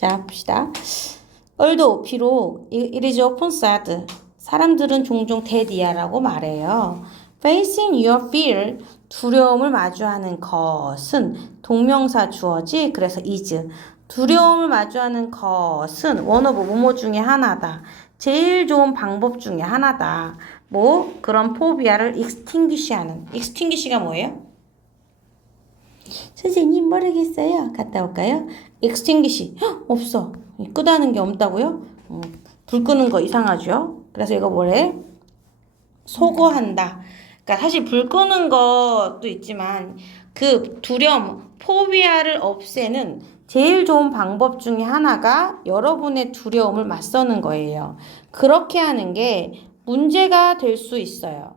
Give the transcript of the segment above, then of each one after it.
자, 봅시다. Although, 비록 it is often said, 사람들은 종종 대디야라고 말해요. Facing your fear, 두려움을 마주하는 것은 동명사 주어지, 그래서 is. 두려움을 마주하는 것은 one of 뭐뭐 중에 하나다. 제일 좋은 방법 중에 하나다. 뭐 그런 포비아를 extinguish하는. extinguish가 뭐예요? 선생님 모르겠어요. 갔다 올까요? extinguish. 없어. 끄다는 게 없다고요? 불 끄는 거 이상하죠? 그래서 이거 뭐래? 소거한다. 그러니까 사실 불 끄는 것도 있지만 그 두려움, 포비아를 없애는 제일 좋은 방법 중에 하나가 여러분의 두려움을 맞서는 거예요. 그렇게 하는 게 문제가 될 수 있어요.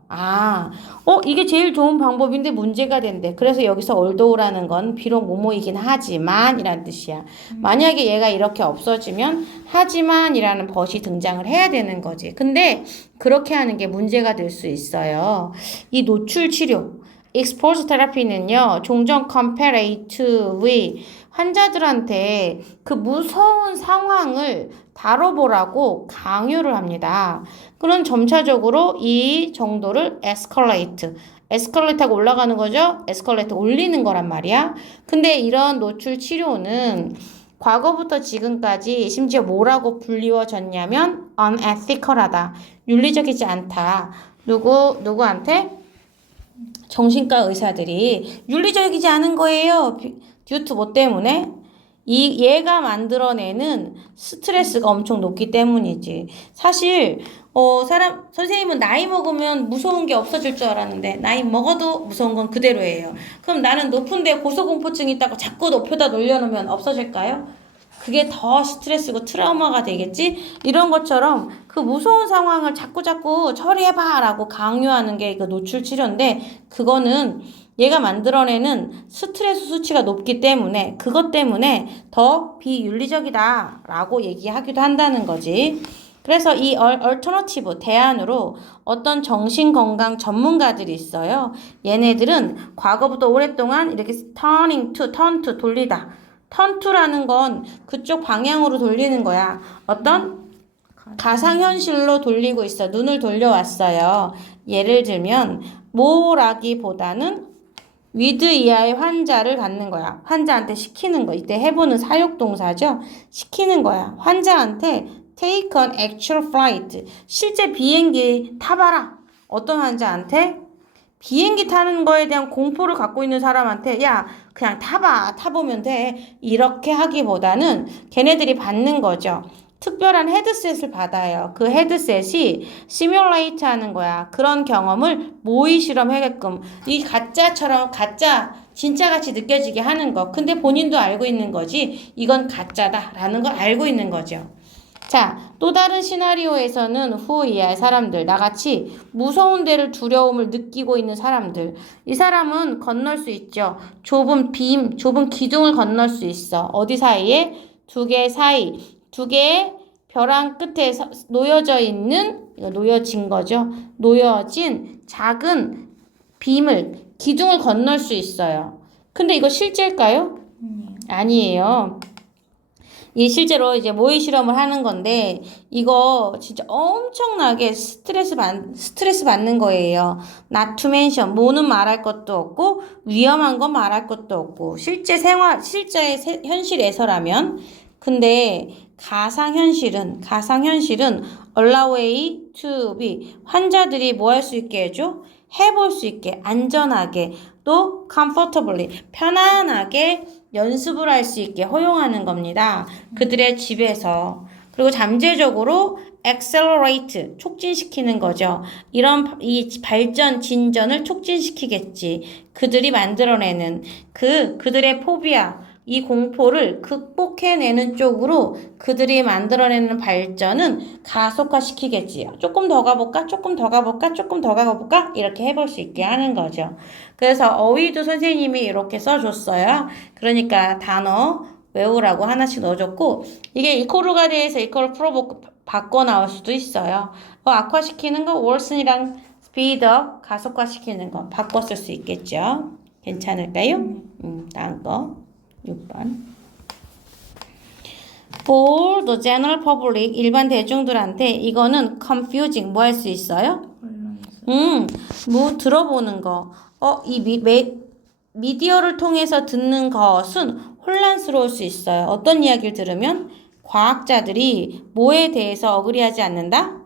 이게 제일 좋은 방법인데 문제가 된대. 그래서 여기서 얼도우라는 건 비록 뭐뭐이긴 하지만 이란 뜻이야. 만약에 얘가 이렇게 없어지면 하지만 이라는 벗이 등장을 해야 되는 거지. 근데 그렇게 하는 게 문제가 될 수 있어요. 이 노출 치료, exposure therapy는요, 종종 comparative 환자들한테 그 무서운 상황을 다뤄보라고 강요를 합니다. 그런 점차적으로 이 정도를 에스컬레이트하고 올라가는 거죠. 에스컬레이트 올리는 거란 말이야. 근데 이런 노출 치료는 과거부터 지금까지 심지어 뭐라고 불리워졌냐면 unethical하다. 윤리적이지 않다. 누구한테? 정신과 의사들이 윤리적이지 않은 거예요. 듀투 뭐 때문에? 얘가 만들어내는 스트레스가 엄청 높기 때문이지. 사실 선생님은 나이 먹으면 무서운 게 없어질 줄 알았는데 나이 먹어도 무서운 건 그대로예요. 그럼 나는 높은데 고소공포증 있다고 자꾸 높여다 놀려놓으면 없어질까요? 그게 더 스트레스고 트라우마가 되겠지? 이런 것처럼 그 무서운 상황을 자꾸 처리해봐 라고 강요하는 게 그 노출 치료인데 그거는 얘가 만들어내는 스트레스 수치가 높기 때문에 그것 때문에 더 비윤리적이다 라고 얘기하기도 한다는 거지. 그래서 이 얼터너티브 대안으로 어떤 정신건강 전문가들이 있어요. 얘네들은 과거부터 오랫동안 이렇게 turn to 돌리다. turn to라는 건 그쪽 방향으로 돌리는 거야. 어떤 가상현실로 돌리고 있어. 눈을 돌려왔어요. 예를 들면 뭐라기보다는 with 이하의 환자를 갖는 거야. 환자한테 시키는 거. 이때 해보는 사역동사죠. 시키는 거야. 환자한테 take an actual flight. 실제 비행기 타봐라. 어떤 환자한테? 비행기 타는 거에 대한 공포를 갖고 있는 사람한테 야 그냥 타보면 돼. 이렇게 하기보다는 걔네들이 받는 거죠. 특별한 헤드셋을 받아요. 그 헤드셋이 시뮬레이트 하는 거야. 그런 경험을 모의 실험하게끔 이 가짜처럼 진짜같이 느껴지게 하는 거. 근데 본인도 알고 있는 거지 이건 가짜다라는 걸 알고 있는 거죠. 자, 또 다른 시나리오에서는 후 이하의 사람들, 나같이 무서운 데를 두려움을 느끼고 있는 사람들. 이 사람은 건널 수 있죠. 좁은 기둥을 건널 수 있어. 어디 사이에? 두 개 사이. 두 개의 벼랑 끝에 놓여져 있는, 이거 놓여진 거죠. 놓여진 작은 기둥을 건널 수 있어요. 근데 이거 실제일까요? 아니에요. 이 실제로 이제 모의 실험을 하는 건데 이거 진짜 엄청나게 스트레스 받는 거예요. Not to mention 뭐는 말할 것도 없고 위험한 건 말할 것도 없고 실제 현실에서라면 근데 가상현실은 allow way to be 환자들이 뭐 할 수 있게 해줘? 해볼 수 있게 안전하게 또 comfortably 편안하게 연습을 할 수 있게 허용하는 겁니다. 그들의 집에서. 그리고 잠재적으로 accelerate, 촉진시키는 거죠. 이 진전을 촉진시키겠지. 그들이 만들어내는 그들의 포비아, 이 공포를 극복해내는 쪽으로 그들이 만들어내는 발전은 가속화시키겠지. 조금 더 가볼까? 이렇게 해볼 수 있게 하는 거죠. 그래서 어휘도 선생님이 이렇게 써줬어요. 그러니까 단어 외우라고 하나씩 넣어줬고 이게 이코르가 대해서 이코르 풀어보고 바꿔 나올 수도 있어요. 악화시키는 거 worsen이랑 speed업 가속화시키는 거 바꿔 쓸 수 있겠죠. 괜찮을까요? 다음 거 6번. For the general public, 일반 대중들한테 이거는 confusing, 뭐 할 수 있어요? 뭐 들어보는 거. 미디어를 통해서 듣는 것은 혼란스러울 수 있어요. 어떤 이야기를 들으면 과학자들이 뭐에 대해서 어그리하지 않는다?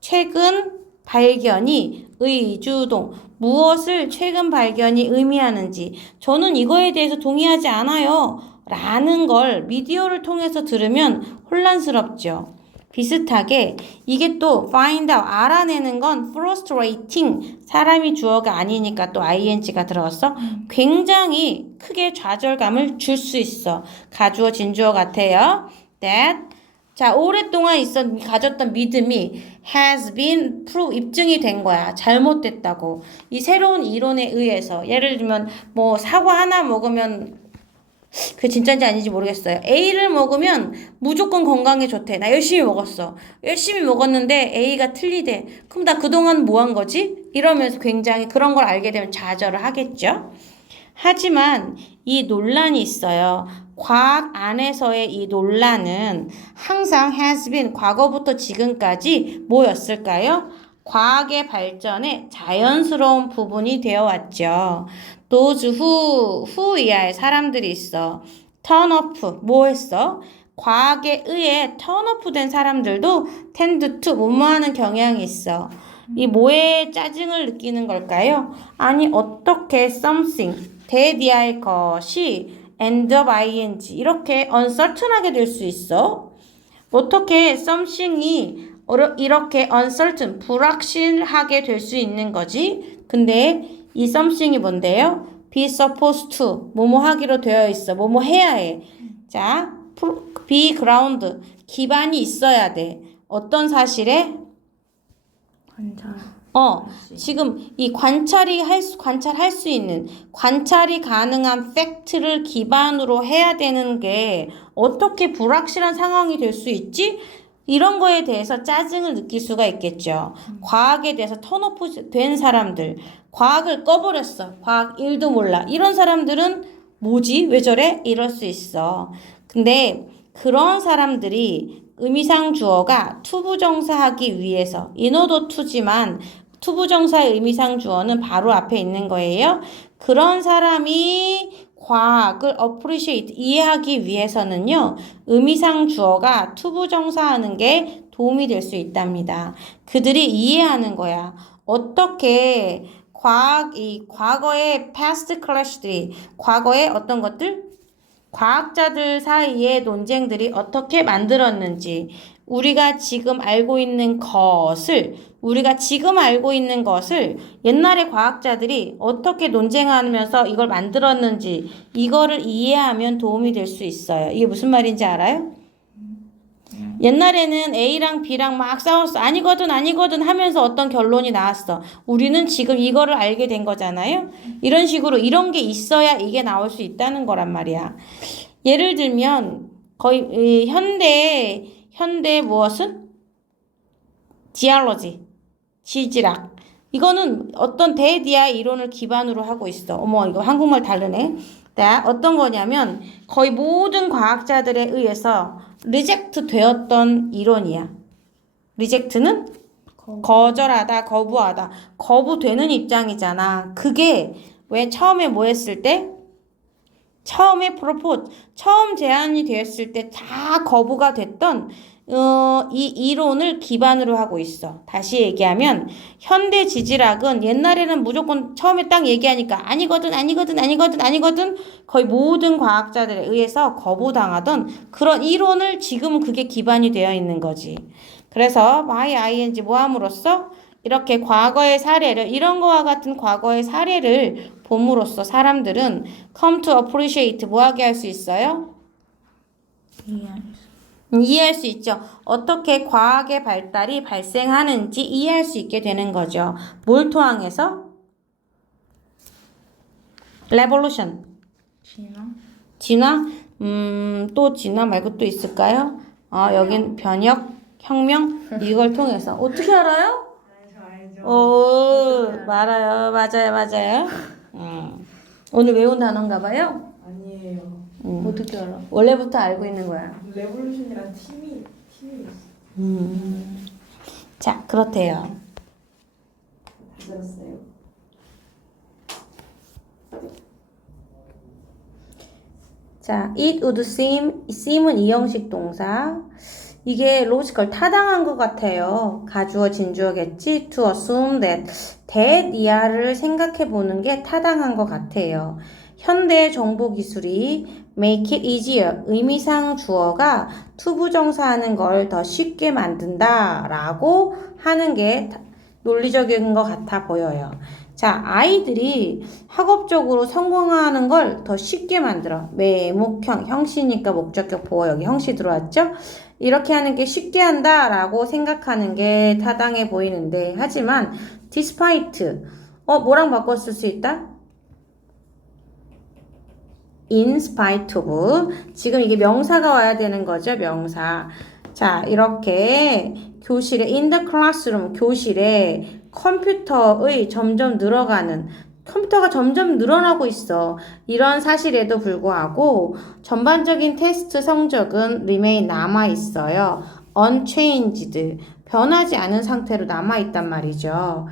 최근 발견이 의주동. 무엇을 최근 발견이 의미하는지 저는 이거에 대해서 동의하지 않아요. 라는 걸 미디어를 통해서 들으면 혼란스럽죠. 비슷하게 이게 또 find out, 알아내는 건 frustrating, 사람이 주어가 아니니까 또 ing가 들어갔어. 굉장히 크게 좌절감을 줄 수 있어. 가주어 진주어 같아요. that 자, 오랫동안 가졌던 믿음이 has been proved, 입증이 된 거야. 잘못됐다고. 이 새로운 이론에 의해서 예를 들면 뭐 사과 하나 먹으면 그게 진짜인지 아닌지 모르겠어요. A를 먹으면 무조건 건강에 좋대. 나 열심히 먹었어. 열심히 먹었는데 A가 틀리대. 그럼 나 그동안 뭐 한 거지? 이러면서 굉장히 그런 걸 알게 되면 좌절을 하겠죠. 하지만 이 논란이 있어요. 과학 안에서의 이 논란은 항상 has been, 과거부터 지금까지 뭐였을까요? 과학의 발전에 자연스러운 부분이 되어 왔죠. those who 이하의 사람들이 있어. turn off, 뭐 했어? 과학에 의해 turn off 된 사람들도 tend to, 뭐뭐하는 경향이 있어. 이 뭐에 짜증을 느끼는 걸까요? 아니, 어떻게 something, 대디아의 것이 end of ing, 이렇게 uncertain하게 될 수 있어? 어떻게 something이 이렇게 uncertain, 불확실하게 될 수 있는 거지? 근데 이 something이 뭔데요? be supposed to, 뭐뭐 하기로 되어 있어. 뭐뭐 해야 해. 자, be ground, 기반이 있어야 돼. 어떤 사실에? 지금 이 관찰할 수 있는, 관찰이 가능한 팩트를 기반으로 해야 되는 게 어떻게 불확실한 상황이 될 수 있지? 이런 거에 대해서 짜증을 느낄 수가 있겠죠. 과학에 대해서 턴오프 된 사람들, 과학을 꺼버렸어. 과학 1도 몰라. 이런 사람들은 뭐지? 왜 저래? 이럴 수 있어. 근데 그런 사람들이 의미상 주어가 투부정사하기 위해서 in order to지만 투부정사의 의미상 주어는 바로 앞에 있는 거예요. 그런 사람이 과학을 appreciate, 이해하기 위해서는요. 의미상 주어가 투부정사 하는 게 도움이 될 수 있답니다. 그들이 이해하는 거야. 어떻게 과거의 past clash들이, 과거의 어떤 것들? 과학자들 사이의 논쟁들이 어떻게 만들었는지, 우리가 지금 알고 있는 것을 옛날에 과학자들이 어떻게 논쟁하면서 이걸 만들었는지, 이거를 이해하면 도움이 될 수 있어요. 이게 무슨 말인지 알아요? 옛날에는 A랑 B랑 막 싸웠어. 아니거든 하면서 어떤 결론이 나왔어. 우리는 지금 이거를 알게 된 거잖아요. 이런 식으로 이런 게 있어야 이게 나올 수 있다는 거란 말이야. 예를 들면 거의 현대 무엇은? 지알러지, 지질학. 이거는 어떤 대디아 이론을 기반으로 하고 있어. 어머, 이거 한국말 다르네. 어떤 거냐면 거의 모든 과학자들에 의해서 리젝트 되었던 이론이야. 리젝트는 거절하다, 거부하다. 거부되는 입장이잖아. 그게 왜 처음에 뭐 했을 때? 처음에 처음 제안이 되었을 때 다 거부가 됐던 이 이론을 기반으로 하고 있어. 다시 얘기하면 현대 지질학은 옛날에는 무조건 처음에 딱 얘기하니까 아니거든 거의 모든 과학자들에 의해서 거부당하던 그런 이론을 지금은 그게 기반이 되어 있는 거지. 그래서 ing 뭐 함으로써 이렇게 과거의 사례를, 이런 거와 같은 과거의 사례를 봄으로써 사람들은 come to appreciate, 뭐 하게 할 수 있어요? 이해할 수 있죠. 어떻게 과학의 발달이 발생하는지 이해할 수 있게 되는 거죠. 뭘 통해서? revolution. 진화? 또 진화 말고 또 있을까요? 여긴 변혁, 혁명, 이걸 통해서. 어떻게 알아요? 오, 맞아요. 오늘 외운 단어인가 봐요? 아니에요. 어떻게 알아? 원래부터 알고 있는 거야. 레볼루션이란 팀이 있어. 자, 그렇대요. 다 들었어요. 자, it would seem은 이형식 동사. 이게 로지컬 타당한 것 같아요. 가주어 진주어겠지? To assume that 이하를 생각해 보는 게 타당한 것 같아요. 현대 정보기술이 make it easier 의미상 주어가 투부정사하는 걸 더 쉽게 만든다 라고 하는 게 논리적인 것 같아 보여요. 자, 아이들이 학업적으로 성공하는 걸 더 쉽게 만들어. 매목형, 형시니까 목적격 보호 여기 형시 들어왔죠? 이렇게 하는 게 쉽게 한다 라고 생각하는 게 타당해 보이는데 하지만 despite 뭐랑 바꿔 쓸 수 있다? in spite of 지금 이게 명사가 와야 되는 거죠, 명사. 자, 이렇게 교실에 in the classroom 교실에 컴퓨터가 점점 늘어나고 있어. 이런 사실에도 불구하고 전반적인 테스트 성적은 remain 남아 있어요. unchanged 변하지 않은 상태로 남아 있단 말이죠.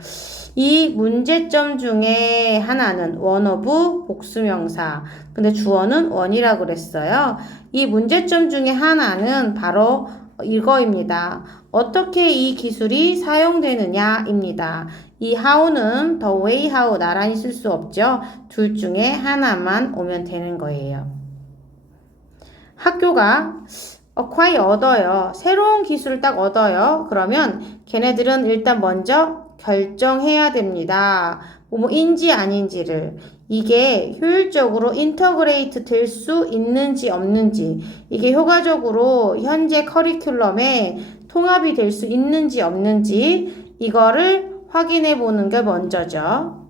이 문제점 중에 하나는 one of 복수명사. 근데 주어는 one이라고 그랬어요. 이 문제점 중에 하나는 바로 이거입니다. 어떻게 이 기술이 사용되느냐입니다. 이 how는 the way how 나란히 쓸 수 없죠. 둘 중에 하나만 오면 되는 거예요. 학교가 acquire 얻어요. 새로운 기술을 딱 얻어요. 그러면 걔네들은 일단 먼저 결정해야 됩니다. 뭐인지 아닌지를. 이게 효율적으로 인터그레이트 될 수 있는지 없는지, 이게 효과적으로 현재 커리큘럼에 통합이 될 수 있는지 없는지 이거를 확인해 보는 게 먼저죠.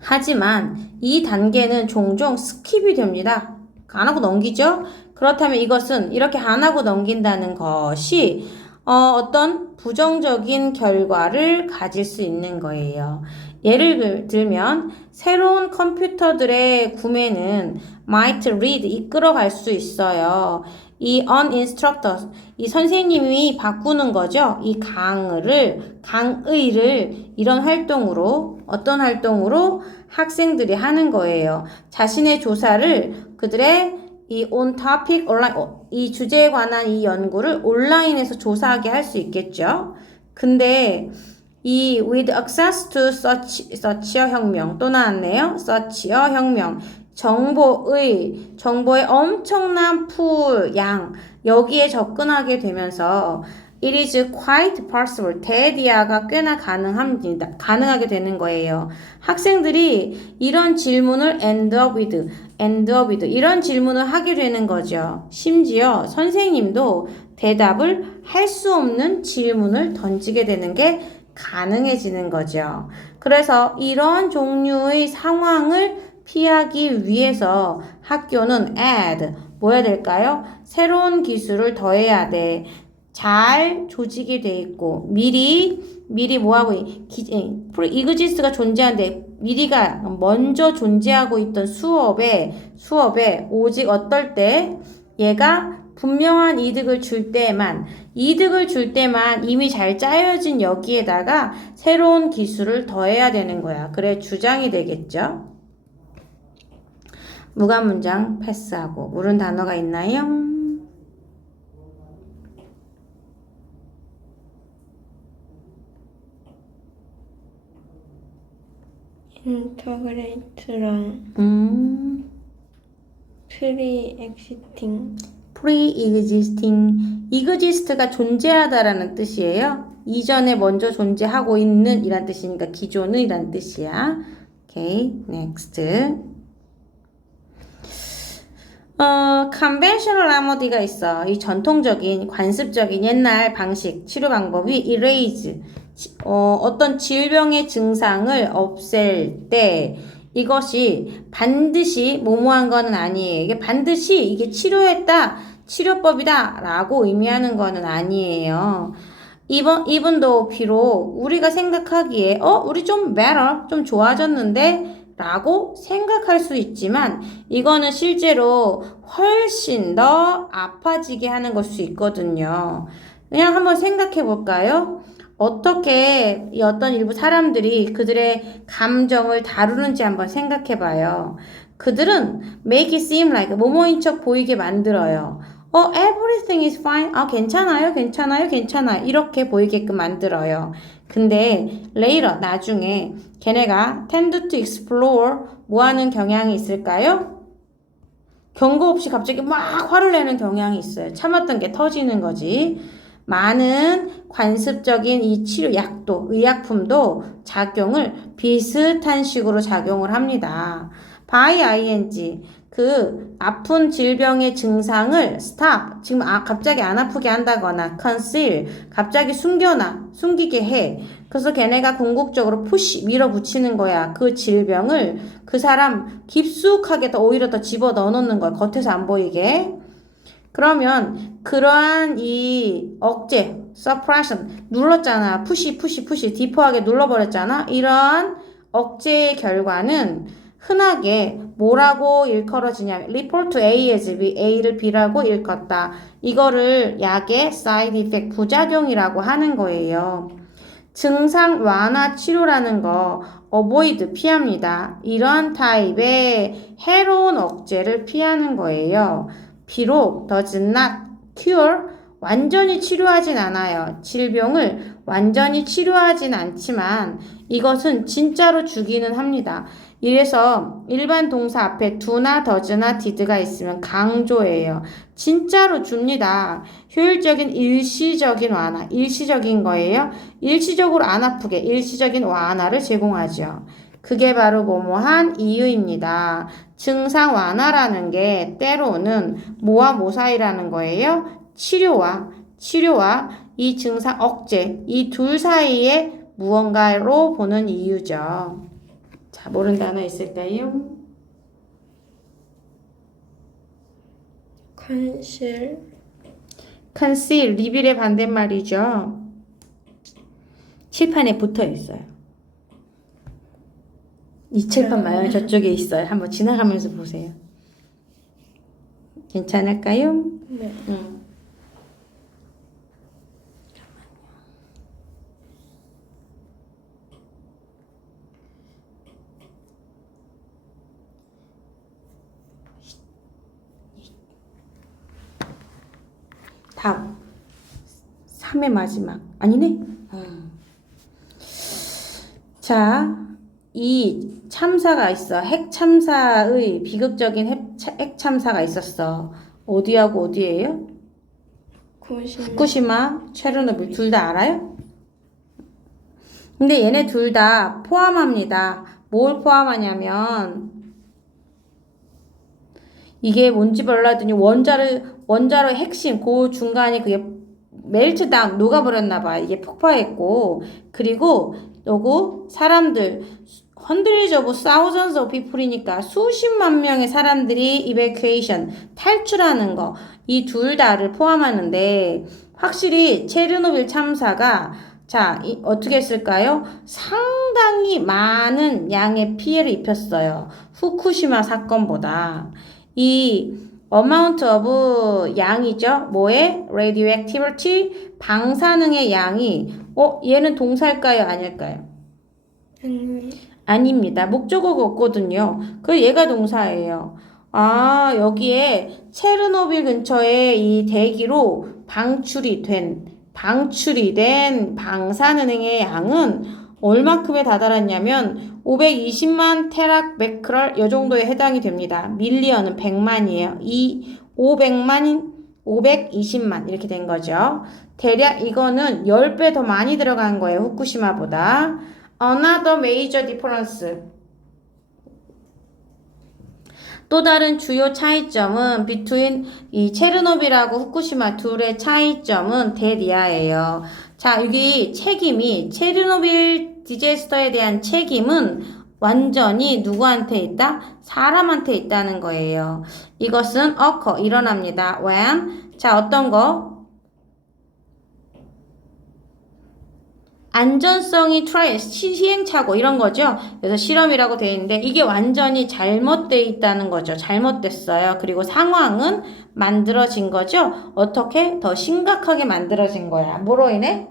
하지만 이 단계는 종종 스킵이 됩니다. 안 하고 넘기죠? 그렇다면 이것은 이렇게 안 하고 넘긴다는 것이 어떤 부정적인 결과를 가질 수 있는 거예요. 예를 들면 새로운 컴퓨터들의 구매는 might lead 이끌어갈 수 있어요. 이 uninstructor 이 선생님이 바꾸는 거죠. 이 강의를 이런 활동으로 어떤 활동으로 학생들이 하는 거예요. 자신의 조사를 그들의 이 on topic 온라인 이 주제에 관한 이 연구를 온라인에서 조사하게 할 수 있겠죠. 근데 이 with access to search의 혁명 또 나왔네요. search의 혁명 정보의 엄청난 풀 양 여기에 접근하게 되면서 it is quite possible 대디아가 꽤나 가능하게 되는 거예요. 학생들이 이런 질문을 end up with 이런 질문을 하게 되는 거죠. 심지어 선생님도 대답을 할 수 없는 질문을 던지게 되는 게 가능해지는 거죠. 그래서 이런 종류의 상황을 피하기 위해서 학교는 add 뭐 해야 될까요? 새로운 기술을 더해야 돼. 잘 조직이 돼 있고 미리 뭐하고 exist가 존재하는데 미리가 먼저 존재하고 있던 수업에 오직 어떨 때 얘가 분명한 이득을 줄 때만 이미 잘 짜여진 여기에다가 새로운 기술을 더해야 되는 거야. 그래 주장이 되겠죠. 무관문장 패스하고 물은 단어가 있나요? 인터그레이트랑 pre-existing가 존재하다라는 뜻이에요. 이전에 먼저 존재하고 있는 이란 뜻이니까 기존은 이란 뜻이야. 오케이, next. conventional remedy가 있어. 이 전통적인 관습적인 옛날 방식 치료 방법이 erase 어떤 질병의 증상을 없앨 때 이것이 반드시 뭐뭐한 거는 아니에요. 이게 반드시 이게 치료법이다 라고 의미하는 거는 아니에요. even though 비록 우리가 생각하기에 우리 좀 better 좀 좋아졌는데 라고 생각할 수 있지만 이거는 실제로 훨씬 더 아파지게 하는 걸 수 있거든요. 그냥 한번 생각해 볼까요? 어떻게 이 어떤 일부 사람들이 그들의 감정을 다루는지 한번 생각해 봐요. 그들은 make it seem like 뭐뭐인 척 보이게 만들어요. everything is fine. 괜찮아요, 괜찮아요, 괜찮아요. 이렇게 보이게끔 만들어요. 근데 later, 나중에 걔네가 tend to explore 뭐 하는 경향이 있을까요? 경고 없이 갑자기 막 화를 내는 경향이 있어요. 참았던 게 터지는 거지. 많은 관습적인 이 치료 약도, 의약품도 작용을 비슷한 식으로 작용을 합니다. by ing, 그 아픈 질병의 증상을 stop, 지금 갑자기 안 아프게 한다거나 conceal, 갑자기 숨기게 해. 그래서 걔네가 궁극적으로 push, 밀어붙이는 거야. 그 질병을 그 사람 깊숙하게 더 오히려 더 집어 넣어놓는 거야. 겉에서 안 보이게. 그러면 그러한 이 억제, suppression, 눌렀잖아. 푸시, 디퍼하게 눌러버렸잖아. 이러한 억제의 결과는 흔하게 뭐라고 일컬어지냐면 report to A as B, A를 B라고 일컫다. 이거를 약의 side effect, 부작용이라고 하는 거예요. 증상 완화 치료라는 거 avoid, 피합니다. 이런 타입의 해로운 억제를 피하는 거예요. 비록 does not cure, 완전히 치료하진 않아요. 질병을 완전히 치료하진 않지만 이것은 진짜로 주기는 합니다. 이래서 일반 동사 앞에 do나 does나 did가 있으면 강조예요. 진짜로 줍니다. 효율적인 일시적인 완화, 일시적인 거예요. 일시적으로 안 아프게 일시적인 완화를 제공하죠. 그게 바로 뭐뭐한 이유입니다. 증상 완화라는 게 때로는 뭐와 뭐 사이라는 거예요? 치료와 이 증상 억제, 이 둘 사이에 무언가로 보는 이유죠. 자, 모르는 단어 있을까요? conceal, 리빌의 반대말이죠. 칠판에 붙어 있어요. 이 칠판 말고 저쪽에 있어요. 한번 지나가면서 보세요. 괜찮을까요? 네. 다음 3의 마지막 아니네? 자, 이 참사가 있어. 핵 참사의 비극적인 핵 참사가 있었어. 어디하고 어디예요? 후쿠시마, 체르노빌 둘 다 알아요? 근데 얘네 둘 다 포함합니다. 뭘 포함하냐면 이게 뭔지 몰라더니 원자로의 핵심 그 중간에 그게 멜트다운 녹아버렸나 봐. 이게 폭파했고 그리고 요거 사람들 hundreds of thousands of people이니까 수십만 명의 사람들이 evacuation 탈출하는 거 이 둘 다를 포함하는데 확실히 체르노빌 참사가 자, 어떻게 했을까요? 상당히 많은 양의 피해를 입혔어요. 후쿠시마 사건보다. 이 amount of 양이죠. 뭐의? radioactivity, 방사능의 양이 얘는 동사일까요? 아닐까요? 아닙니다. 목적어가 없거든요. 그 얘가 동사예요. 여기에 체르노빌 근처에 이 대기로 방출이 된 방사능의 양은 얼마큼에 다다랐냐면 520만 테라 베크럴 이 정도에 해당이 됩니다. 밀리언은 100만이에요. 520만 이렇게 된 거죠. 대략 이거는 10배 더 많이 들어간 거예요. 후쿠시마보다. Another major difference. 또 다른 주요 차이점은 between 이 체르노빌하고 후쿠시마 둘의 차이점은 대리아예요. 자, 여기 책임이 체르노빌 디제스터에 대한 책임은 완전히 누구한테 있다? 사람한테 있다는 거예요. 이것은 occur, 일어납니다. when? 자, 어떤 거? 안전성이 시행착오 이런 거죠. 그래서 실험이라고 되어 있는데 이게 완전히 잘못되어 있다는 거죠. 잘못됐어요. 그리고 상황은 만들어진 거죠. 어떻게? 더 심각하게 만들어진 거야. 뭐로 인해?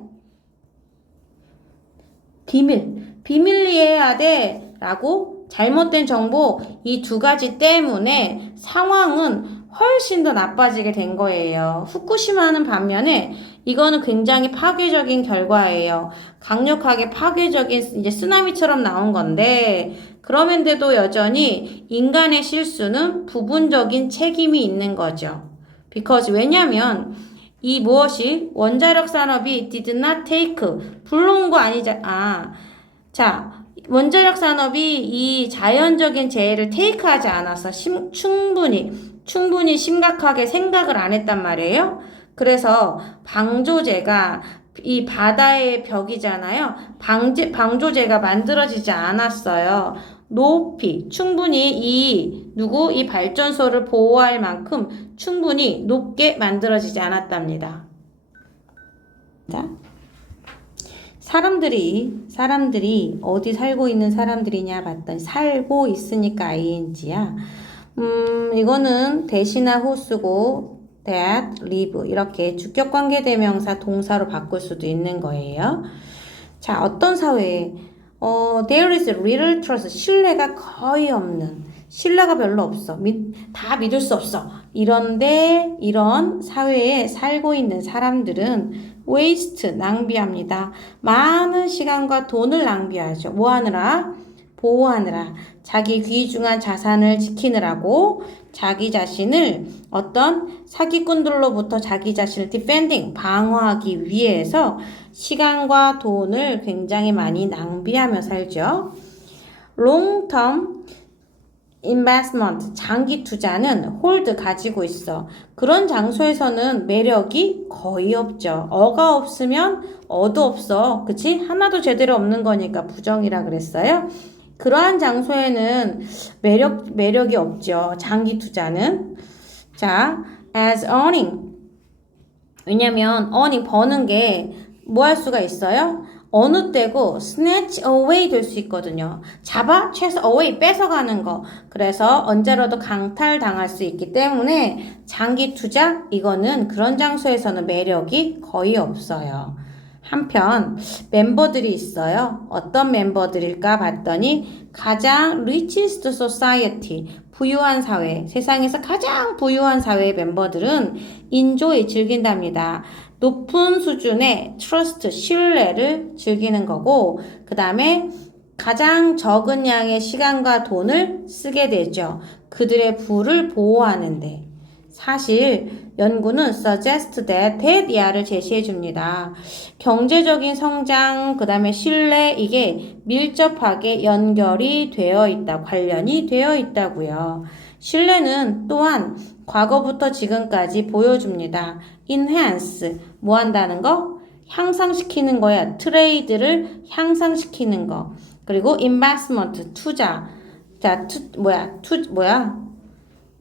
비밀리해야 돼 라고 잘못된 정보 이 두 가지 때문에 상황은 훨씬 더 나빠지게 된 거예요. 후쿠시마는 반면에 이거는 굉장히 파괴적인 결과예요. 강력하게 파괴적인 이제 쓰나미처럼 나온 건데 그럼에도 여전히 인간의 실수는 부분적인 책임이 있는 거죠. because 왜냐면 이 무엇이 원자력 산업이 did not take 불러온 거 아니자 자 원자력 산업이 이 자연적인 재해를 테이크하지 않아서 충분히 심각하게 생각을 안 했단 말이에요. 그래서 방조제가 이 바다의 벽이잖아요. 방조제가 만들어지지 않았어요. 높이 충분히 이 발전소를 보호할 만큼 충분히 높게 만들어지지 않았답니다. 자. 사람들이 어디 살고 있는 사람들이냐 봤더니 살고 있으니까 ing야. 이거는 대신할 호수고 that, live 이렇게 주격관계 대명사 동사로 바꿀 수도 있는 거예요. 자, 어떤 사회에 there is little trust 신뢰가 거의 없는 신뢰가 별로 없어. 다 믿을 수 없어. 이런데 이런 사회에 살고 있는 사람들은 waste 낭비합니다. 많은 시간과 돈을 낭비하죠. 뭐 하느라? 보호하느라. 자기 귀중한 자산을 지키느라고 자기 자신을 어떤 사기꾼들로부터 자기 자신을 defending 방어하기 위해서 시간과 돈을 굉장히 많이 낭비하며 살죠. long term investment, 장기 투자는 홀드 가지고 있어. 그런 장소에서는 매력이 거의 없죠. 어가 없으면 어도 없어. 그치? 하나도 제대로 없는 거니까 부정이라 그랬어요. 그러한 장소에는 매력이 없죠. 장기 투자는. 자, as earning. 왜냐면 earning 버는 게 뭐 할 수가 있어요? 어느 때고 snatch away 될 수 있거든요. 최소 away 뺏어가는 거. 그래서 언제라도 강탈당할 수 있기 때문에 장기 투자 이거는 그런 장소에서는 매력이 거의 없어요. 한편 멤버들이 있어요. 어떤 멤버들일까 봤더니 가장 richest society 부유한 사회, 세상에서 가장 부유한 사회의 멤버들은 enjoy 즐긴답니다. 높은 수준의 trust, 신뢰를 즐기는 거고 그 다음에 가장 적은 양의 시간과 돈을 쓰게 되죠. 그들의 부를 보호하는데 사실 연구는 suggest that 야를 제시해 줍니다. 경제적인 성장, 그 다음에 신뢰 이게 밀접하게 연결이 되어 있다, 관련이 되어 있다고요. 신뢰는 또한 과거부터 지금까지 보여줍니다. enhance, 뭐 한다는 거? 향상시키는 거야. 트레이드를 향상시키는 거. 그리고 investment, 투자. 자,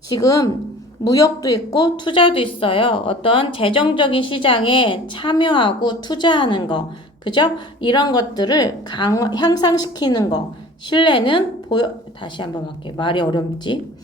지금 무역도 있고 투자도 있어요. 어떤 재정적인 시장에 참여하고 투자하는 거. 그죠? 이런 것들을 향상시키는 거. 신뢰는 다시 한번 할게요. 말이 어렵지?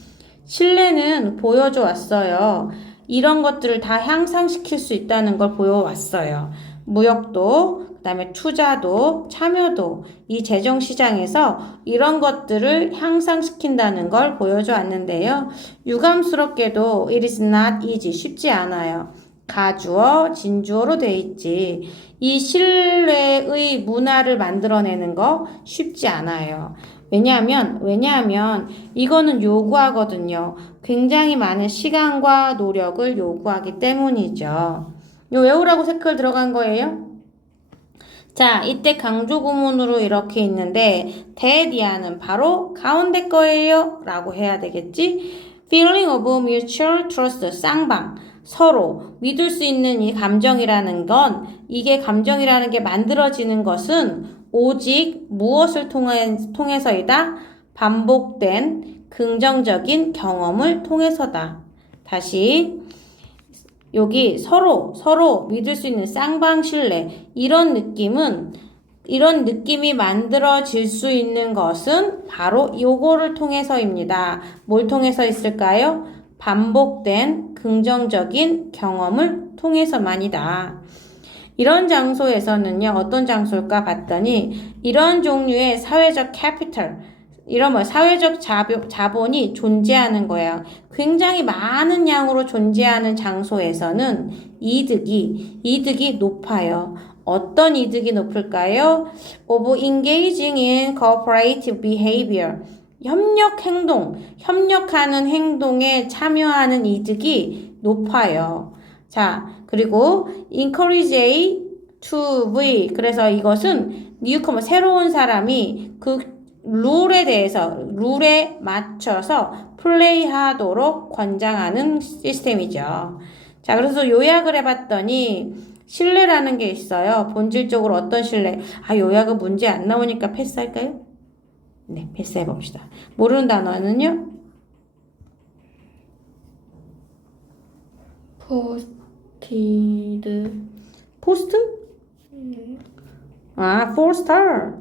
신뢰는 보여줘 왔어요. 이런 것들을 다 향상시킬 수 있다는 걸 보여왔어요. 무역도, 그 다음에 투자도, 참여도 이 재정시장에서 이런 것들을 향상시킨다는 걸 보여줘 왔는데요. 유감스럽게도 it is not easy, 쉽지 않아요. 가주어, 진주어로 돼 있지. 이 신뢰의 문화를 만들어내는 거 쉽지 않아요. 왜냐하면 이거는 요구하거든요. 굉장히 많은 시간과 노력을 요구하기 때문이죠. 요 외우라고 색깔 들어간 거예요. 자, 이때 강조 구문으로 이렇게 있는데 that이야는 바로 가운데 거예요 라고 해야 되겠지. feeling of mutual trust, 쌍방 서로 믿을 수 있는 이 감정이라는 건 이게 감정이라는 게 만들어지는 것은 오직 무엇을 통해서이다? 반복된 긍정적인 경험을 통해서다. 다시 여기 서로 믿을 수 있는 쌍방 신뢰 이런 느낌은 이런 느낌이 만들어질 수 있는 것은 바로 요거를 통해서입니다. 뭘 통해서 있을까요? 반복된 긍정적인 경험을 통해서만이다. 이런 장소에서는요, 어떤 장소일까 봤더니, 이런 종류의 사회적 캐피털, 이런 사회적 자본이 존재하는 거예요. 굉장히 많은 양으로 존재하는 장소에서는 이득이 높아요. 어떤 이득이 높을까요? Of engaging in cooperative behavior. 협력하는 행동에 참여하는 이득이 높아요. 자, 그리고 encourage A to V. 그래서 이것은 뉴커머, 새로운 사람이 그 룰에 맞춰서 플레이하도록 권장하는 시스템이죠. 자, 그래서 요약을 해봤더니 신뢰라는 게 있어요. 본질적으로 어떤 신뢰? 요약은 문제 안 나오니까 패스할까요? 네, 패스해봅시다. 모르는 단어는요? 포스티드. 포스트? four-star.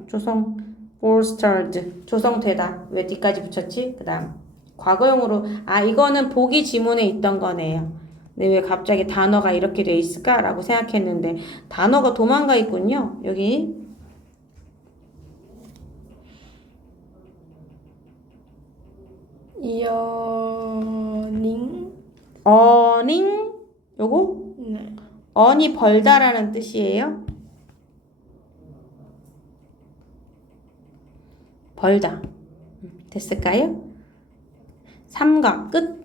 four-starred. 조성되다. 왜 뒤까지 붙였지? 그 다음. 과거형으로, 이거는 보기 지문에 있던 거네요. 근데 왜 갑자기 단어가 이렇게 돼 있을까라고 생각했는데, 단어가 도망가 있군요. 여기. 이어닝. earning. 요거? 네. earn이 벌다라는 뜻이에요. 벌다. 됐을까요? 삼각 끝.